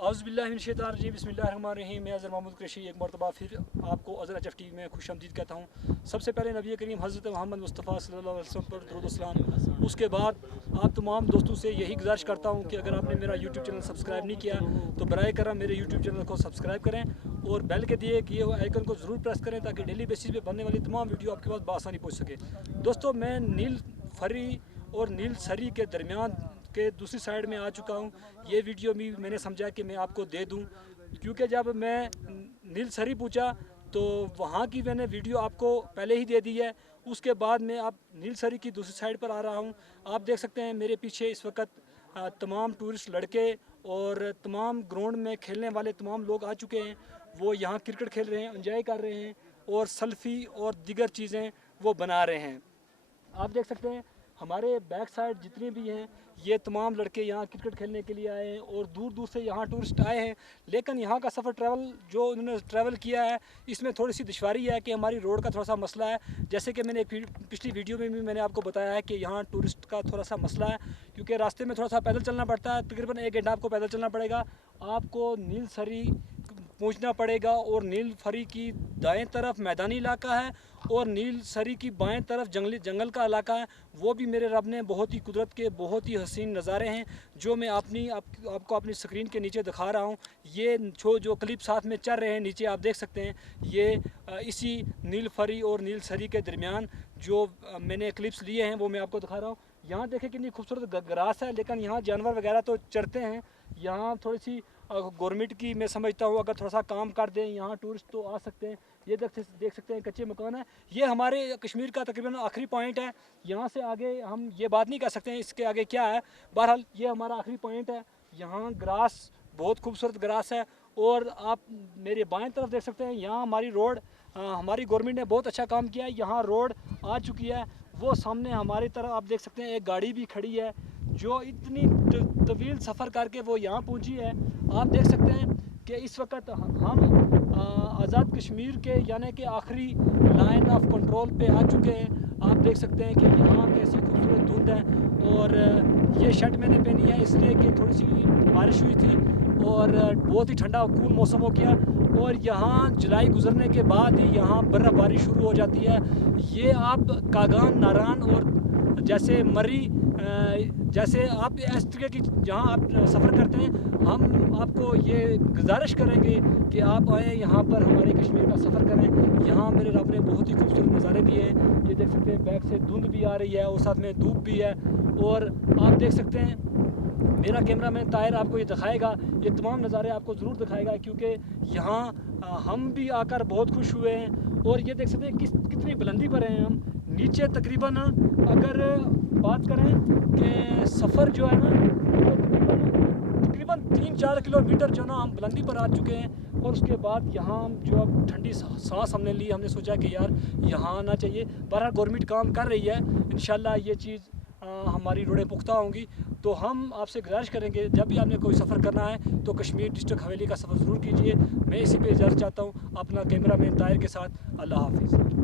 औज़ुबिल्लाहिमिनश्शैतानिर्रजीम बिस्मिल्लाहिर्रहमानिर्रहीम। मैं अज़हर महमूद कुरैशी एक मरतबा फिर आपको अज़हर एच एफ टी में खुश आमदीद कहता हूँ। सबसे पहले नबी करीम हज़रत मोहम्मद मुस्तफ़ा सल्लल्लाहु अलैहि वसल्लम पर दुरूद व सलाम। उसके बाद आप तमाम दोस्तों से यही गुजारिश करता हूँ कि अगर आपने मेरा यूट्यूब चैनल सब्सक्राइब नहीं किया तो बराए करम मेरे यूट्यूब चैनल को सब्सक्राइब करें और बेल के दिए किए हुए आइकन को ज़रूर प्रेस करें ताकि डेली बेसिस पे बनने वाली तमाम वीडियो आपके पास बआसानी पहुँच सके। दोस्तों, मैं नील फरी और नील सरी के दरमियान के दूसरी साइड में आ चुका हूँ। ये वीडियो भी मैंने समझा कि मैं आपको दे दूँ, क्योंकि जब मैं नील सरी पूछा तो वहाँ की मैंने वीडियो आपको पहले ही दे दी है। उसके बाद मैं आप नील सरी की दूसरी साइड पर आ रहा हूँ। आप देख सकते हैं मेरे पीछे इस वक्त तमाम टूरिस्ट लड़के और तमाम ग्राउंड में खेलने वाले तमाम लोग आ चुके हैं। वो यहाँ क्रिकेट खेल रहे हैं, एंजॉय कर रहे हैं और सेल्फी और दीगर चीज़ें वो बना रहे हैं। आप देख सकते हैं हमारे बैक साइड जितने भी हैं ये तमाम लड़के यहाँ क्रिकेट खेलने के लिए आए हैं और दूर दूर से यहाँ टूरिस्ट आए हैं। लेकिन यहाँ का सफ़र जो उन्होंने ट्रैवल किया है इसमें थोड़ी सी दुश्वारी है कि हमारी रोड का थोड़ा सा मसला है। जैसे कि मैंने एक पिछली वीडियो में भी मैंने आपको बताया है कि यहाँ टूरिस्ट का थोड़ा सा मसला है, क्योंकि रास्ते में थोड़ा सा पैदल चलना पड़ता है। तकरीबन 1 घंटा आपको पैदल चलना पड़ेगा। आपको नील सरी पहुँचना पड़ेगा और नील फरी की दाएं तरफ मैदानी इलाका है और नील सरी की बाएं तरफ जंगल का इलाका है। वो भी मेरे रब ने बहुत ही कुदरत के बहुत ही हसीन नज़ारे हैं जो मैं आपको अपनी स्क्रीन के नीचे दिखा रहा हूँ। ये जो क्लिप साथ में चल रहे हैं नीचे आप देख सकते हैं, ये इसी नील फरी और नील सरी के दरमियान जो मैंने क्लिप्स लिए हैं वो मैं आपको दिखा रहा हूँ। यहाँ देखें कितनी खूबसूरत ग्रास है, लेकिन यहाँ जानवर वगैरह तो चरते हैं। यहाँ थोड़ी सी गवर्नमेंट की मैं समझता हूँ अगर थोड़ा सा काम कर दें यहाँ टूरिस्ट तो आ सकते हैं। ये देख सकते हैं कच्चे मकान है। ये हमारे कश्मीर का तकरीबन आखिरी पॉइंट है। यहाँ से आगे हम ये बात नहीं कर सकते हैं इसके आगे क्या है। बहरहाल ये हमारा आखिरी पॉइंट है। यहाँ ग्रास बहुत खूबसूरत ग्रास है और आप मेरे बाएं तरफ देख सकते हैं यहाँ हमारी रोड हमारी गवर्नमेंट ने बहुत अच्छा काम किया है। यहाँ रोड आ चुकी है। वो सामने हमारी तरफ आप देख सकते हैं एक गाड़ी भी खड़ी है जो इतनी तवील सफ़र करके वो यहाँ पहुँची है। आप देख सकते हैं कि इस वक्त हम आज़ाद कश्मीर के यानी कि आखिरी लाइन ऑफ कंट्रोल पे आ चुके हैं। आप देख सकते हैं कि यहाँ कैसी खूबसूरत धुंध है और ये शर्ट मैंने पहनी है इसलिए कि थोड़ी सी बारिश हुई थी और बहुत ही ठंडा कूल मौसम हो गया और यहाँ जुलाई गुजरने के बाद ही यहाँ बर्फ़बारी शुरू हो जाती है। ये आप कागान, नारान और जैसे मरी जैसे आप इस तरीके की जहाँ आप सफ़र करते हैं हम आपको ये गुजारिश करेंगे कि आप आएँ यहाँ पर हमारे कश्मीर का सफ़र करें। यहाँ मेरे रब ने बहुत ही खूबसूरत नज़ारे दिए हैं। ये देख सकते हैं बैक से धुंध भी आ रही है और साथ में धूप भी है और आप देख सकते हैं मेरा कैमरा मैन ताहिर आपको ये दिखाएगा, ये तमाम नज़ारे आपको ज़रूर दिखाएगा, क्योंकि यहाँ हम भी आकर बहुत खुश हुए हैं। और ये देख सकते हैं कितनी बुलंदी पर हैं हम। नीचे तकरीबन अगर बात करें कि सफ़र जो है ना वो तकरीबन 3-4 किलोमीटर जो ना हम बुलंदी पर आ चुके हैं। और उसके बाद यहाँ जो अब ठंडी सांस हमने ली, हमने सोचा कि यार यहाँ आना चाहिए। बहरहाल गवर्नमेंट काम कर रही है, इंशाल्लाह ये चीज़ हमारी रोडें पुख्ता होंगी। तो हम आपसे गुजारिश करेंगे जब भी आपने कोई सफ़र करना है तो कश्मीर डिस्ट्रिक्ट हवेली का सफ़र ज़रूर कीजिए। मैं इसी पे इजाज़त चाहता हूँ अपना कैमरा मैन ताहिर के साथ। अल्लाह हाफिज़।